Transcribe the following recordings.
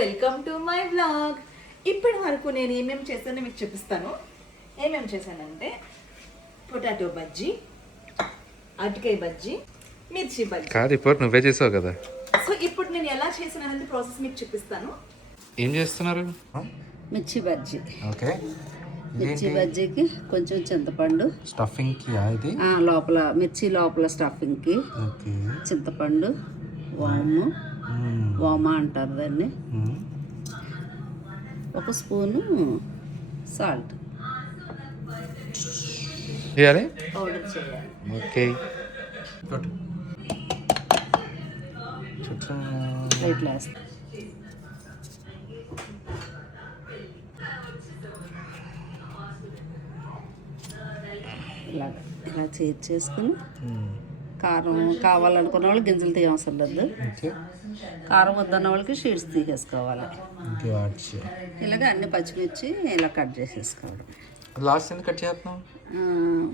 Welcome to my vlog. ఇప్పటి వరకు నేను ఏమేమి చేశానో మీకు చూపిస్తాను. ఏమేమి చేశానంటే పొటాటో బజ్జీ, అరటికాయ బజ్జీ, మిర్చి బజ్జీ. కాదు ఇప్పుడు నువ్వే చేసావు కదా. సో ఇప్పుడు నేను ఎలా చేశాననేది ప్రాసెస్ మీకు చూపిస్తాను. ఏం చేస్తున్నారు? మిర్చి బజ్జీ. ఓకే. మిర్చి బజ్జీకి కొంచెం చింతపండు స్టఫింగ్కి ఇది లోపల మిర్చి లోపల స్టఫింగ్కి ఓకే. చింతపండు, వాము, వామా అంటారు దాన్ని, ఒక స్పూను సాల్ట్ చేయాలి. పౌడర్ చేయాలి. ఓకే. ఇట్లా వేస్తాం. ఇలా చేసుకుని కారం కావాలనుకున్న వాళ్ళు గింజలు తీయవసరం లేదు. కారం వద్దన్న వాళ్ళకి షీడ్స్ తీసేసుకోవాలి. ఇలాగ అన్ని పచ్చిమిర్చి ఇలా కట్ చేసేసుకోవడం. లాస్ట్ ఎందుకు కట్ చేస్తున్నాం?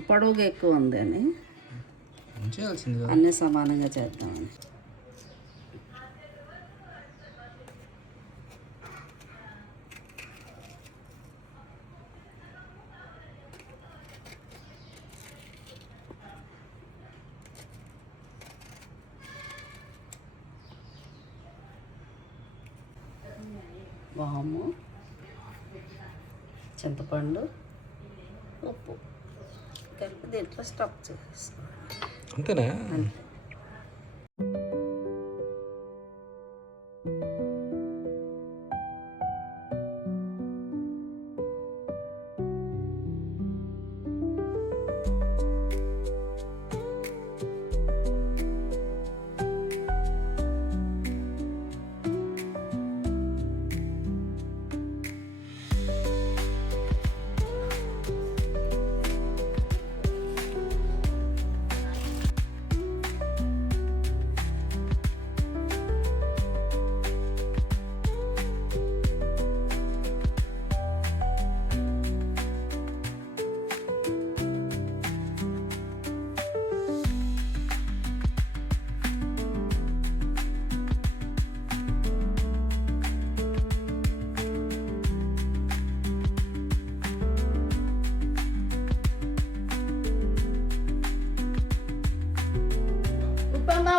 పొడవుగా ఎక్కువ ఉంది అని అన్నీ సమానంగా చేద్దామని. వాము, చింతపండు, ఉప్పు కలిపి దీంట్లో స్టఫ్ చేసేసుకోవాలి. అంతేనా? అంతే.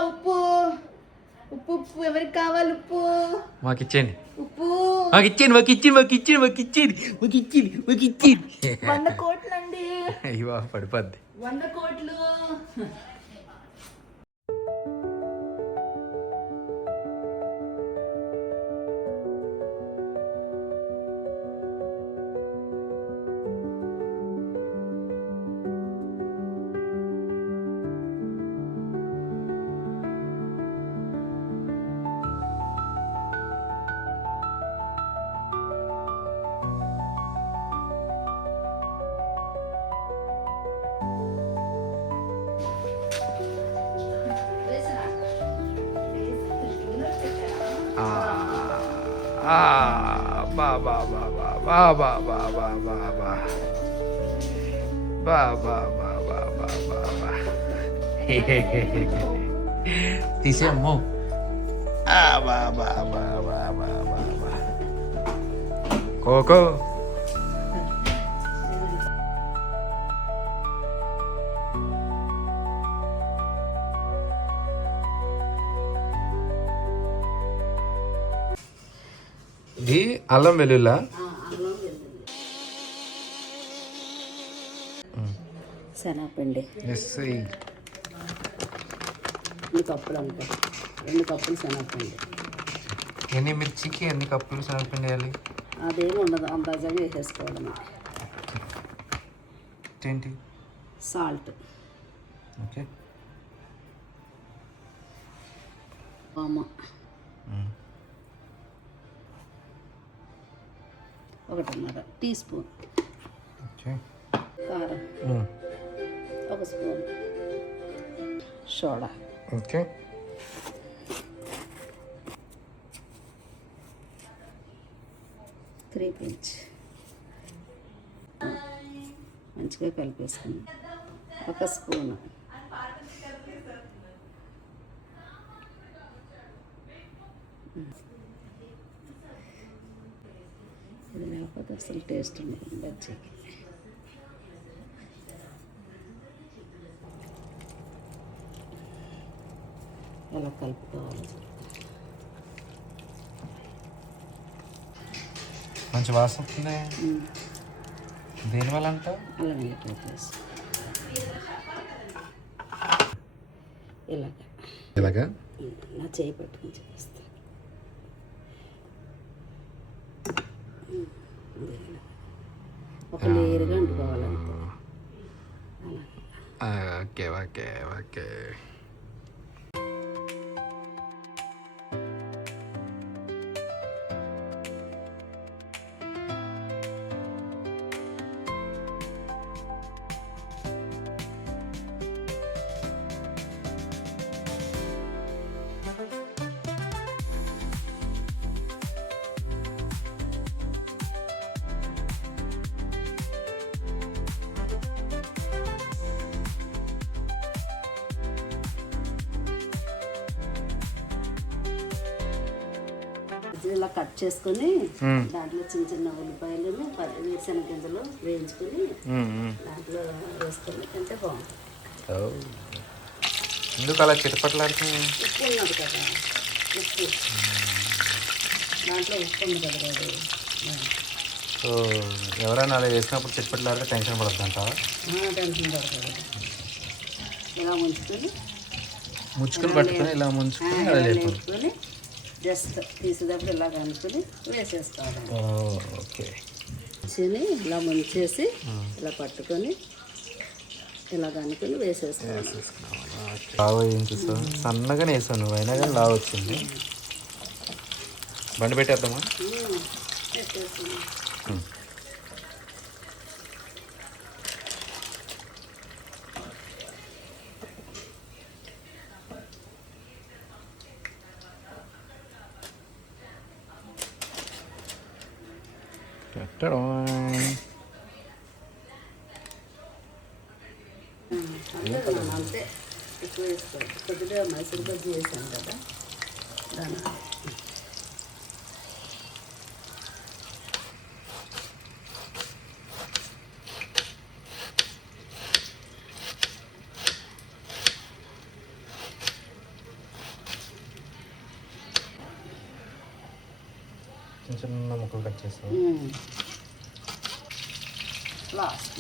ఉప్పు ఉప్పు ఉప్పు ఎవరికి కావాలి? ఉప్పు మాకు ఇచ్చేయండి. ఉప్పు మాకు ఇచ్చేయండి. 100 కోట్లండి. అయ్యో పడిపోద్ది. 100 కోట్లు. తీసేమ్మో. కోకో ఇది అల్లం వెల్లుల్లా. శనగపిండి ఎస్. 2 కప్పులు ఉంటాయి. 2 కప్పులు శనగపిండి. ఎన్ని మిర్చికి ఎన్ని కప్పులు శనగపిండి వేయాలి? అదేమి ఉండదు, అందాజాగా వేసేసుకోవడం. ఏంటి? సాల్ట్, ఓకే, వామ, 1.5 టీ స్పూన్, ఓకే, కారం 1 స్పూన్, సోడా, ఓకే, 3 పించ్. మంచిగా కలిపేసుకుని 1 స్పూను ఇది లేకపోతే అసలు టేస్ట్ ఉండదు బజ్జీకి. ఎలా కలుపుకోవాలి. మంచి వాసన వస్తుంది. దేనివల్ల అంట? అల్లం వెల్లిపాయ పేస్ట్ ఇలాగా నా చేయి పట్టుకుని చేస్తాను. ఒక లేయర్గా అంటుకోవాలంటే అలా. Okay okay okay. ఇలా కట్ చేసుకొని దాంట్లో చిన్న చిన్న ఉల్లిపాయలు వేరుశనగ గింజలు వేయించుకొని దాంట్లో వేసుకొని తింటే బాగుంటుంది. ఎందుకు అలా చిటపట్లాడుతుంది? ఉప్పు ఉన్నది కదా, ఉప్పు దాంట్లో ఉప్పు ఉంది కదా అది. సో ఎవరైనా అలా వేసినప్పుడు చిటపట్లాడితే టెన్షన్ పడుతుందంట. టెన్షన్ పడుతుంది. ఇలా ముచ్చుకొని పట్టుకొని ఇలా ముంచుకొని అలా వేసుకొని జస్ట్ తీసేటప్పుడు ఇలా కనుక్కొని వేసేసుకోవాలి. ఓకే. ఇలా ముంచేసి ఇలా పట్టుకొని ఇలా కనుక్కొని వేసేసుకోవాలి. లావు ఏం చూసావు? సన్నగానే వేసావు నువ్వు, అయినా కానీ లావు వచ్చింది. బండి పెట్టేద్దామా? అంతే ఎక్కువ వేసుకోవాలి. కొద్దిగా మైసూర్ బజ్జీ వేసాను కదా దాని చిన్న చిన్న ముక్కలు కట్ చేస్తావు. లాస్ట్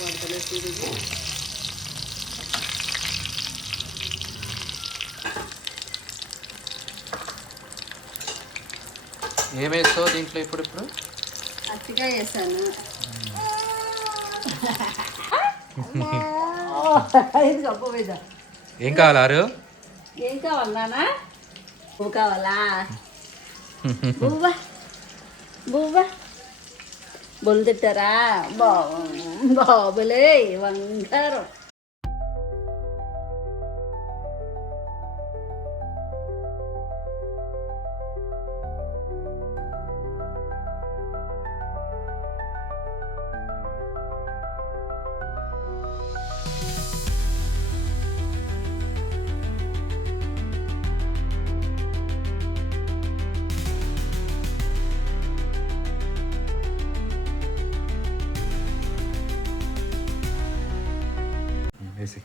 వంటలో తిరిగి ఏం వేస్తావు దీంట్లో? ఇప్పుడు అట్టిగా వేసాను. ఇది గొప్ప మీద ఏం కావాలి ఆరు? ఏం కావాలి నాన్న? పువ్వు కావాలా? బువ్వ బువ్వ బొల్లు తిట్టారా? బాబులే వంగారు. వేసి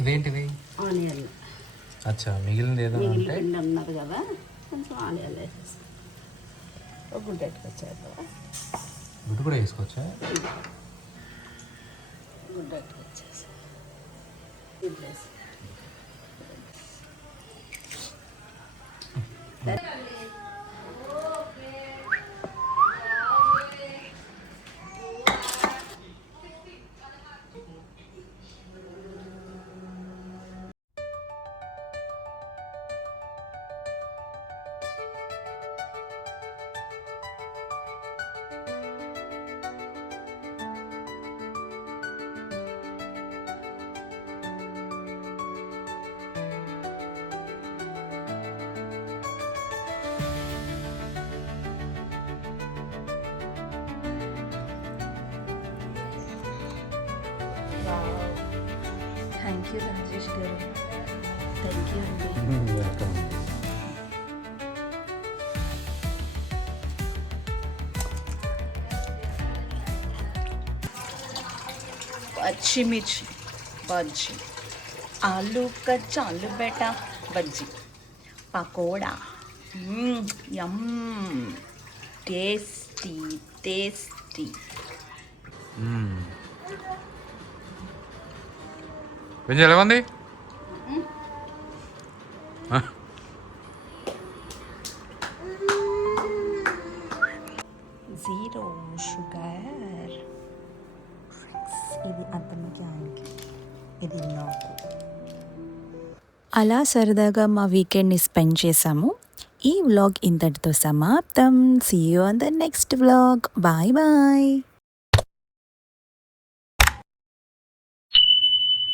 ఇదేంటిది? ఆనియన్. అచ్చా, మిగిలింది ఏదో మిగిలిన అంటే పిండి అన్నారు కదా, కొంచెం ఆనియన్ వేసేసి ఒక గుడ్డ ఎట్టుకొచ్చేద్దాం. గుడ్డు కూడా వేసుకోవచ్చా? గుడ్డ ఎట్టుకొచ్చేసి ఇడ్లేసి థ్యాంక్ యూ రాజేష్ గారు. థ్యాంక్ యూ అండి. వెల్కమ్. పచ్చిమిర్చి బజ్జీ, ఆలు కచ్చాలు బేటా బజ్జీ, పకోడా, యమ్, టేస్టీ టేస్టీ. వెంజి ఎలా ఉంది? Zero sugar. ఇది అతనికి ఆయనకి, ఇది నాకు. అలా సరదాగా మా వీకెండ్ని స్పెండ్ చేసాము. ఈ వ్లాగ్ ఇంతటితో సమాప్తం. See you on the next vlog. Bye bye.